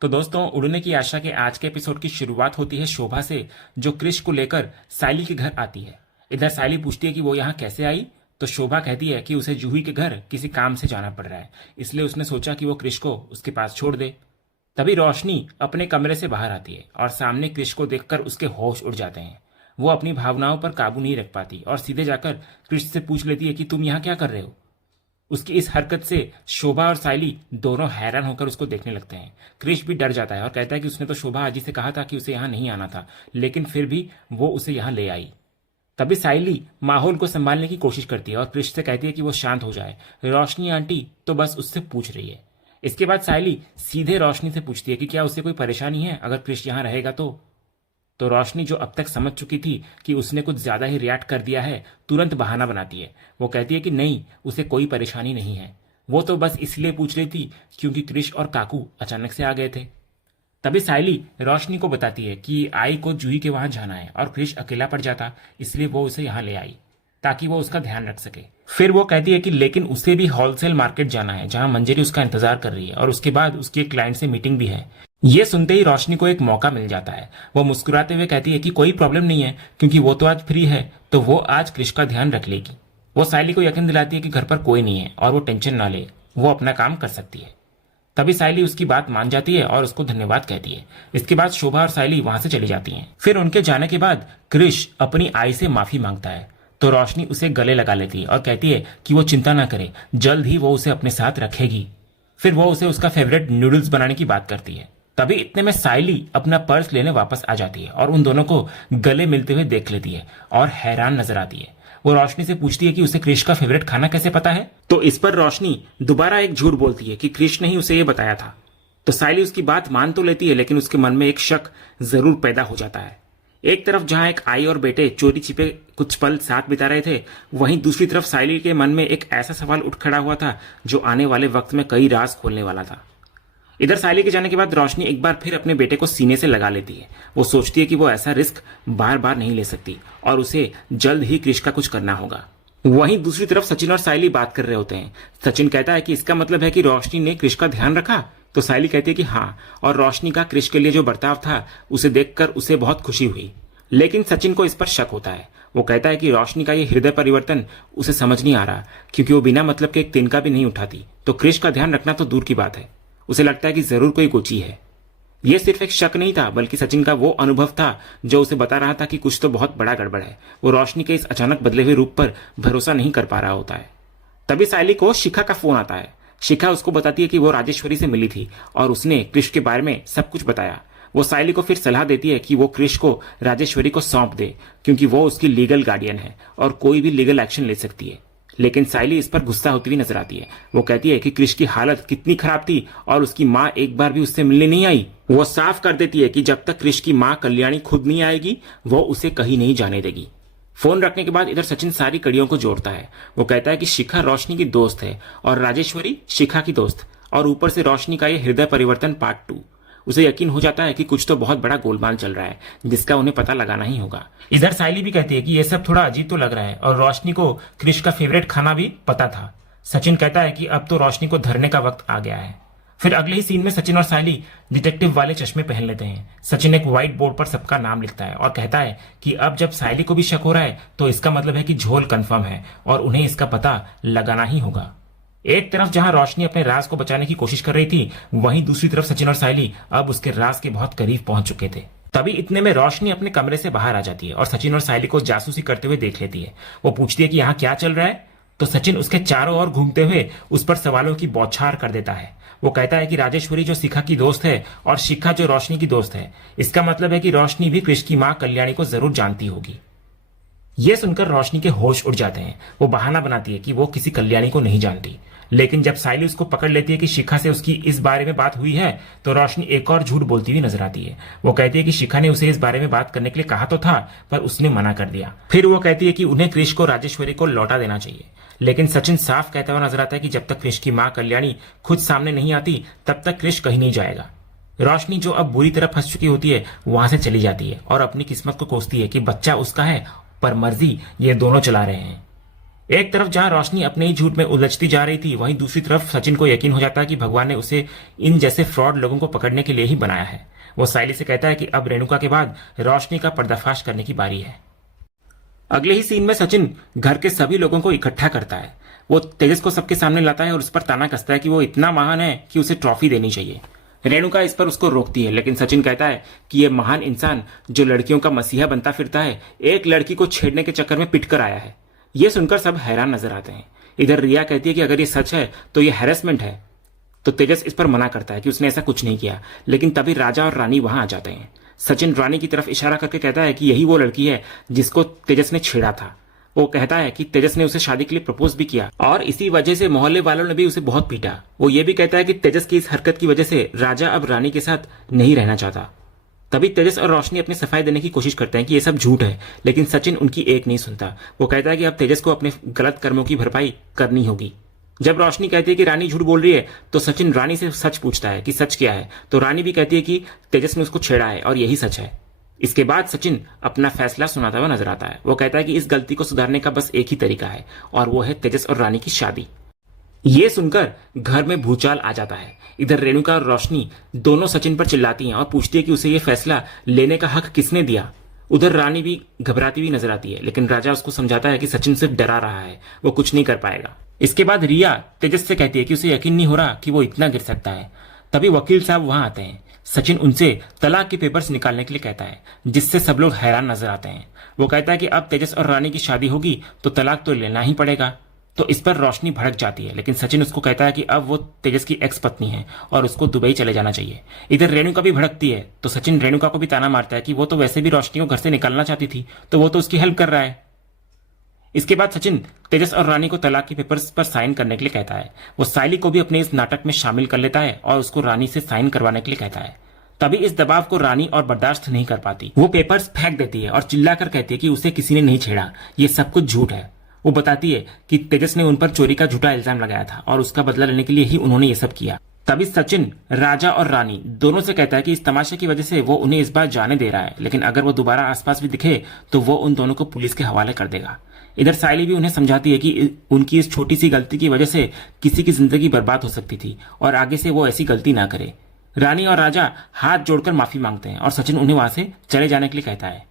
तो दोस्तों, उड़ने की आशा के आज के एपिसोड की शुरुआत होती है शोभा से, जो क्रिश को लेकर साइली के घर आती है। इधर साइली पूछती है कि वो यहाँ कैसे आई। तो शोभा कहती है कि उसे जूही के घर किसी काम से जाना पड़ रहा है, इसलिए उसने सोचा कि वो क्रिश को उसके पास छोड़ दे। तभी रोशनी अपने कमरे से बाहर आती है और सामने क्रिश को देखकर उसके होश उड़ जाते हैं। वो अपनी भावनाओं पर काबू नहीं रख पाती और सीधे जाकर क्रिश से पूछ लेती है कि तुम यहाँ क्या कर रहे हो। उसकी इस हरकत से शोभा और साइली दोनों हैरान होकर उसको देखने लगते हैं। क्रिश भी डर जाता है और कहता है कि उसने तो शोभा आजी से कहा था कि उसे यहाँ नहीं आना था, लेकिन फिर भी वो उसे यहाँ ले आई। तभी साइली माहौल को संभालने की कोशिश करती है और क्रिश से कहती है कि वो शांत हो जाए, रोशनी आंटी तो बस उससे पूछ रही है। इसके बाद साइली सीधे रोशनी से पूछती है कि क्या उसे कोई परेशानी है अगर क्रिश यहाँ रहेगा तो रोशनी, जो अब तक समझ चुकी थी कि उसने कुछ ज्यादा ही रिएक्ट कर दिया है, तुरंत बहाना बनाती है। वो कहती है कि नहीं, उसे कोई परेशानी नहीं है, वो तो बस इसलिए पूछ रही थी क्योंकि क्रिश और काकू अचानक से आ गए थे। तभी साइली रोशनी को बताती है कि आई को जूही के वहां जाना है और क्रिश अकेला पड़ जाता, इसलिए वो उसे यहाँ ले आई ताकि वो उसका ध्यान रख सके। फिर वो कहती है कि लेकिन उसे भी होलसेल मार्केट जाना है जहां मंजरी उसका इंतजार कर रही है और उसके बाद उसकी एक क्लाइंट से मीटिंग भी है। ये सुनते ही रोशनी को एक मौका मिल जाता है। वो मुस्कुराते हुए कहती है कि कोई प्रॉब्लम नहीं है, क्योंकि वो तो आज फ्री है, तो वो आज क्रिश का ध्यान रख लेगी। वो साइली को यकीन दिलाती है कि घर पर कोई नहीं है और वो टेंशन ना ले, वो अपना काम कर सकती है। तभी साइली उसकी बात मान जाती है और उसको धन्यवाद कहती है। इसके बाद शोभा और साइली वहां से चली जाती हैं। फिर उनके जाने के बाद क्रिश अपनी आई से माफी मांगता है, तो रोशनी उसे गले लगा लेती है और कहती है कि वो चिंता ना करे, जल्द ही वो उसे अपने साथ रखेगी। फिर वो उसे उसका फेवरेट नूडल्स बनाने की बात करती है। तभी इतने में साइली अपना पर्स लेने वापस आ जाती है और उन दोनों को गले मिलते हुए देख लेती है और हैरान नजर आती है। वो रोशनी से पूछती है कि उसे क्रिश का फेवरेट खाना कैसे पता है। तो इस पर रोशनी दोबारा एक झूठ बोलती है कि क्रिश ने ही उसे ये बताया था। तो साइली उसकी बात मान तो लेती है, लेकिन उसके मन में एक शक जरूर पैदा हो जाता है। एक तरफ जहां एक आई और बेटे चोरी छिपे कुछ पल साथ बिता रहे थे, वहीं दूसरी तरफ साइली के मन में एक ऐसा सवाल उठ खड़ा हुआ था जो आने वाले वक्त में कई राज खोलने वाला था। इधर साइली के जाने के बाद रोशनी एक बार फिर अपने बेटे को सीने से लगा लेती है। वो सोचती है कि वो ऐसा रिस्क बार बार नहीं ले सकती और उसे जल्द ही क्रिश का कुछ करना होगा। वहीं दूसरी तरफ सचिन और साइली बात कर रहे होते हैं। सचिन कहता है कि इसका मतलब है कि रोशनी ने क्रिश का ध्यान रखा। तो साइली कहती है कि हाँ, और रोशनी का क्रिश के लिए जो बर्ताव था उसे देखकर उसे बहुत खुशी हुई। लेकिन सचिन को इस पर शक होता है। वो कहता है कि रोशनी का ये हृदय परिवर्तन उसे समझ नहीं आ रहा, क्योंकि वो बिना मतलब के एक तिनका भी नहीं उठाती, तो क्रिश का ध्यान रखना तो दूर की बात है। उसे लगता है कि जरूर कोई गोची है। यह सिर्फ एक शक नहीं था, बल्कि सचिन का वो अनुभव था जो उसे बता रहा था कि कुछ तो बहुत बड़ा गड़बड़ है। वो रोशनी के इस अचानक बदले हुए रूप पर भरोसा नहीं कर पा रहा होता है। तभी साइली को शिखा का फोन आता है। शिखा उसको बताती है कि वो राजेश्वरी से मिली थी और उसने क्रिश के बारे में सब कुछ बताया। वो साइली को फिर सलाह देती है कि वो क्रिश को राजेश्वरी को सौंप दे, क्योंकि वो उसकी लीगल गार्डियन है और कोई भी लीगल एक्शन ले सकती है। लेकिन साइली इस पर गुस्सा होती हुई नजर आती है। वो कहती है कि क्रिश की हालत कितनी खराब थी और उसकी माँ एक बार भी उससे मिलने नहीं आई। वो साफ कर देती है कि जब तक क्रिश की माँ कल्याणी खुद नहीं आएगी, वो उसे कहीं नहीं जाने देगी। फोन रखने के बाद इधर सचिन सारी कड़ियों को जोड़ता है। वो कहता है कि शिखा रोशनी की दोस्त है और राजेश्वरी शिखा की दोस्त, और ऊपर से रोशनी का ये हृदय परिवर्तन पार्ट 2। उसे यकीन हो जाता है कि कुछ तो बहुत बड़ा गोलमाल चल रहा है जिसका उन्हें पता लगाना ही होगा। इधर साइली भी कहती है कि यह सब थोड़ा अजीब तो लग रहा है और रोशनी को क्रिश का फेवरेट खाना भी पता था। सचिन कहता है कि अब तो रोशनी को धरने का वक्त आ गया है। फिर अगले ही सीन में सचिन और साइली डिटेक्टिव वाले चश्मे पहन लेते हैं। सचिन एक व्हाइट बोर्ड पर सबका नाम लिखता है और कहता है कि अब जब साइली को भी शक हो रहा है तो इसका मतलब है कि झोल कंफर्म है और उन्हें इसका पता लगाना ही होगा। एक तरफ जहां रोशनी अपने राज को बचाने की कोशिश कर रही थी, वहीं दूसरी तरफ सचिन और साइली अब उसके राज के बहुत करीब पहुंच चुके थे। तभी इतने में रोशनी अपने कमरे से बाहर आ जाती है और सचिन और साइली को जासूसी करते हुए देख लेती है। वो पूछती है कि यहाँ क्या चल रहा है, तो सचिन उसके चारों ओर घूमते हुए उस पर सवालों की बौछार कर देता है। वो कहता है कि राजेश्वरी जो शिखा की दोस्त है और शिखा जो रोशनी की दोस्त है, इसका मतलब है कि रोशनी भी क्रिश की माँ कल्याणी को जरूर जानती होगी। यह सुनकर रोशनी के होश उड़ जाते हैं। वो बहाना बनाती है कि वो किसी कल्याणी को नहीं जानती, लेकिन जब साइली उसको पकड़ लेती है कि शिखा से उसकी इस बारे में बात हुई है, तो रोशनी एक और झूठ बोलती हुई नजर आती है। वो कहती है कि शिखा ने उसे इस बारे में बात करने के लिए कहा तो था, पर उसने मना कर दिया। फिर वो कहती है कि उन्हें क्रिश को राजेश्वरी को लौटा देना चाहिए, लेकिन सचिन साफ कहता हुआ नजर आता है कि जब तक क्रिश की माँ कल्याणी खुद सामने नहीं आती, तब तक क्रिश कहीं नहीं जाएगा। रोशनी, जो अब बुरी तरह फंस चुकी होती है, वहां से चली जाती है और अपनी किस्मत को कोसती है कि बच्चा उसका है पर मर्जी ये दोनों चला रहे हैं। एक तरफ जहां रोशनी अपने ही झूठ में उलझती जा रही थी, वहीं दूसरी तरफ सचिन को यकीन हो जाता है कि भगवान ने उसे इन जैसे फ्रॉड लोगों को पकड़ने के लिए ही बनाया है। वो साइली से कहता है कि अब रेणुका के बाद रोशनी का पर्दाफाश करने की बारी है। अगले ही सीन में सचिन घर के सभी लोगों को इकट्ठा करता है। वो तेजस को सबके सामने लाता है और उस पर ताना कसता है कि वो इतना महान है कि उसे ट्रॉफी देनी चाहिए। रेणुका इस पर उसको रोकती है, लेकिन सचिन कहता है कि यह महान इंसान जो लड़कियों का मसीहा बनता फिरता है, एक लड़की को छेड़ने के चक्कर में पिट कर आया है। यह सुनकर सब हैरान नजर आते हैं। इधर रिया कहती है कि अगर ये सच है तो यह हैरेसमेंट है। तो तेजस इस पर मना करता है कि उसने ऐसा कुछ नहीं किया, लेकिन तभी राजा और रानी वहां आ जाते हैं। सचिन रानी की तरफ इशारा करके कहता है कि यही वो लड़की है जिसको तेजस ने छेड़ा था। वो कहता है कि तेजस ने उसे शादी के लिए प्रपोज भी किया और इसी वजह से मोहल्ले वालों ने भी उसे बहुत पीटा। वो ये भी कहता है कि तेजस की इस हरकत की वजह से राजा अब रानी के साथ नहीं रहना चाहता। तभी तेजस और रोशनी अपनी सफाई देने की कोशिश करते हैं कि ये सब झूठ है, लेकिन सचिन उनकी एक नहीं सुनता। वो कहता है कि अब तेजस को अपने गलत कर्मों की भरपाई करनी होगी। जब रोशनी कहती है कि रानी झूठ बोल रही है, तो सचिन रानी से सच पूछता है कि सच क्या है। तो रानी भी कहती है कि तेजस ने उसको छेड़ा है और यही सच है। इसके बाद सचिन अपना फैसला सुनाता हुआ नजर आता है। वो कहता है कि इस गलती को सुधारने का बस एक ही तरीका है और वो है तेजस और रानी की शादी। ये सुनकर घर में भूचाल आ जाता है। इधर रेणुका और रोशनी दोनों सचिन पर चिल्लाती हैं और पूछती है कि उसे ये फैसला लेने का हक किसने दिया। उधर रानी भी घबराती हुई नजर आती है, लेकिन राजा उसको समझाता है कि सचिन सिर्फ डरा रहा है, वो कुछ नहीं कर पाएगा। इसके बाद रिया तेजस से कहती है कि उसे यकीन नहीं हो रहा कि वो इतना गिर सकता है। तभी वकील साहब वहां आते हैं। सचिन उनसे तलाक के पेपर्स निकालने के लिए कहता है, जिससे सब लोग हैरान नजर आते हैं। वो कहता है कि अब तेजस और रानी की शादी होगी तो तलाक तो लेना ही पड़ेगा। तो इस पर रोशनी भड़क जाती है, लेकिन सचिन उसको कहता है कि अब वो तेजस की एक्स पत्नी है और उसको दुबई चले जाना चाहिए। इधर रेणुका भी भड़कती है, तो सचिन रेणुका को भी ताना मारता है कि वो तो वैसे भी रोशनी को घर से निकालना चाहती थी, तो वो तो उसकी हेल्प कर रहा है। इसके बाद सचिन तेजस और रानी को तलाक के पेपर्स पर साइन करने के लिए कहता है। वो साइली को भी अपने इस नाटक में शामिल कर लेता है और उसको रानी से साइन करवाने के लिए कहता है। तभी इस दबाव को रानी और बर्दाश्त नहीं कर पाती। वो पेपर्स फेंक देती है और चिल्लाकर कहती है कि उसे किसी ने नहीं छेड़ा, ये सब कुछ झूठ है। वो बताती है कि तेजस ने उन पर चोरी का झूठा इल्जाम लगाया था और उसका बदला लेने के लिए ही उन्होंने ये सब किया। तभी सचिन राजा और रानी दोनों से कहता है कि इस तमाशे की वजह से वो उन्हें इस बार जाने दे रहा है, लेकिन अगर वो दोबारा आसपास भी दिखे तो वो उन दोनों को पुलिस के हवाले कर देगा। इधर साइली भी उन्हें समझाती है कि उनकी इस छोटी सी गलती की वजह से किसी की जिंदगी बर्बाद हो सकती थी और आगे से वो ऐसी गलती ना करे। रानी और राजा हाथ जोड़कर माफी मांगते हैं और सचिन उन्हें वहां से चले जाने के लिए कहता है।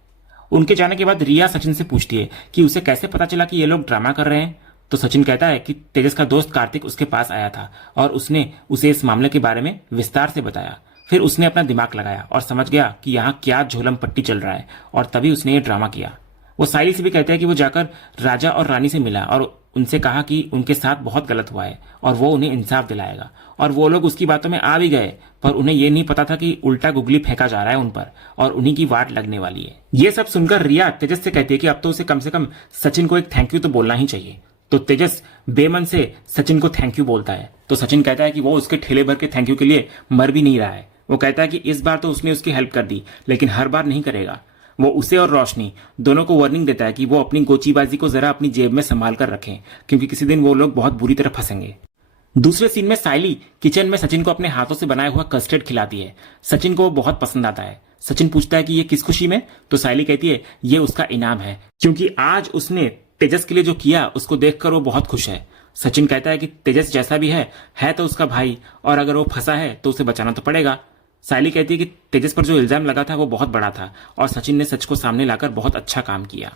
उनके जाने के बाद रिया सचिन से पूछती है कि उसे कैसे पता चला कि ये लोग ड्रामा कर रहे हैं। तो सचिन कहता है कि तेजस का दोस्त कार्तिक उसके पास आया था और उसने उसे इस मामले के बारे में विस्तार से बताया। फिर उसने अपना दिमाग लगाया और समझ गया कि यहाँ क्या झोलम पट्टी चल रहा है और तभी उसने ये ड्रामा किया। वो साइली से भी कहते हैं कि वो जाकर राजा और रानी से मिला और उनसे कहा कि उनके साथ बहुत गलत हुआ है और वो उन्हें इंसाफ दिलाएगा। और वो लोग उसकी बातों में आ भी गए, पर उन्हें ये नहीं पता था कि उल्टा गुगली फेंका जा रहा है उन पर और उन्हीं की वाट लगने वाली है। ये सब सुनकर रिया तेजस से कहती है कि अब तो उसे कम से कम सचिन को एक थैंक यू तो बोलना ही चाहिए। तो तेजस बेमन से सचिन को थैंक यू बोलता है। तो सचिन कहता है कि वो उसके ठेले भर के थैंक यू के लिए मर भी नहीं रहा है। वो कहता है कि इस बार तो उसने उसकी हेल्प कर दी, लेकिन हर बार नहीं करेगा। वो उसे और रोशनी दोनों को वार्निंग देता है कि वो अपनी गोचीबाजी को जरा अपनी जेब में संभाल कर रखें, क्योंकि किसी दिन वो लोग बहुत बुरी तरह फंसेंगे। दूसरे सीन में साइली किचन में सचिन को अपने हाथों से बनाया हुआ कस्टर्ड खिलाती है। सचिन को वो बहुत पसंद आता है। सचिन पूछता है कि ये किस खुशी में? तो साइली कहती है ये उसका इनाम है, क्योंकि आज उसने तेजस के लिए जो किया उसको देखकर वो बहुत खुश है। सचिन कहता है कि तेजस जैसा भी है तो उसका भाई, और अगर वो फंसा है तो उसे बचाना तो पड़ेगा। साइली कहती है कि तेजस पर जो इल्जाम लगा था वो बहुत बड़ा था और सचिन ने सच को सामने लाकर बहुत अच्छा काम किया।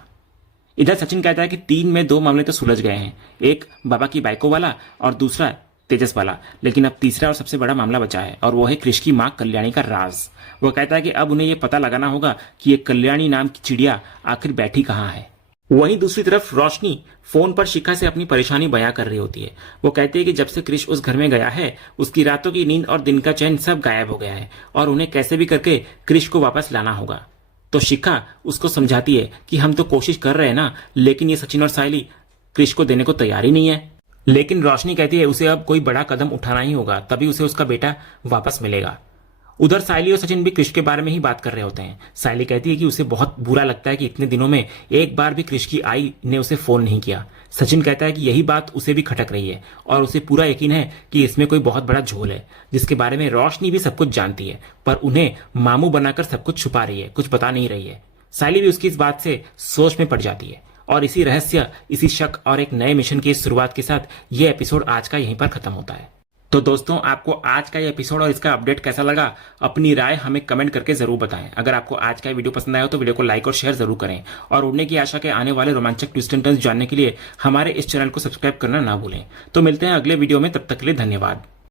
इधर सचिन कहता है कि 3 में 2 मामले तो सुलझ गए हैं, एक बाबा की बाइको वाला और दूसरा तेजस वाला, लेकिन अब तीसरा और सबसे बड़ा मामला बचा है और वो है कृष की मां कल्याणी का राज। वो कहता है कि अब उन्हें ये पता लगाना होगा कि ये कल्याणी नाम की चिड़िया आखिर बैठी कहाँ है। वहीं दूसरी तरफ रोशनी फोन पर शिखा से अपनी परेशानी बयां कर रही होती है। वो कहती है कि जब से कृष उस घर में गया है उसकी रातों की नींद और दिन का चैन सब गायब हो गया है और उन्हें कैसे भी करके कृष को वापस लाना होगा। तो शिखा उसको समझाती है कि हम तो कोशिश कर रहे हैं ना, लेकिन ये सचिन और साइली कृष को देने को तैयार ही नहीं है। लेकिन रोशनी कहती है उसे अब कोई बड़ा कदम उठाना ही होगा, तभी उसे उसका बेटा वापस मिलेगा। उधर साइली और सचिन भी कृष के बारे में ही बात कर रहे होते हैं। साइली कहती है कि उसे बहुत बुरा लगता है कि इतने दिनों में एक बार भी कृष की आई ने उसे फोन नहीं किया। सचिन कहता है कि यही बात उसे भी खटक रही है और उसे पूरा यकीन है कि इसमें कोई बहुत बड़ा झोल है, जिसके बारे में रोशनी भी सब कुछ जानती है, पर उन्हें मामू बनाकर सब कुछ छुपा रही है, कुछ बता नहीं रही है। साइली भी उसकी इस बात से सोच में पड़ जाती है और इसी रहस्य, इसी शक और एक नए मिशन की शुरुआत के साथ ये एपिसोड आज का यहीं पर खत्म होता है। तो दोस्तों, आपको आज का ये एपिसोड और इसका अपडेट कैसा लगा, अपनी राय हमें कमेंट करके जरूर बताएं। अगर आपको आज का वीडियो पसंद आया हो तो वीडियो को लाइक और शेयर जरूर करें, और उड़ने की आशा के आने वाले रोमांचक ट्विस्ट एंड टर्न्स जानने के लिए हमारे इस चैनल को सब्सक्राइब करना ना भूलें। तो मिलते हैं अगले वीडियो में, तब तक के लिए धन्यवाद।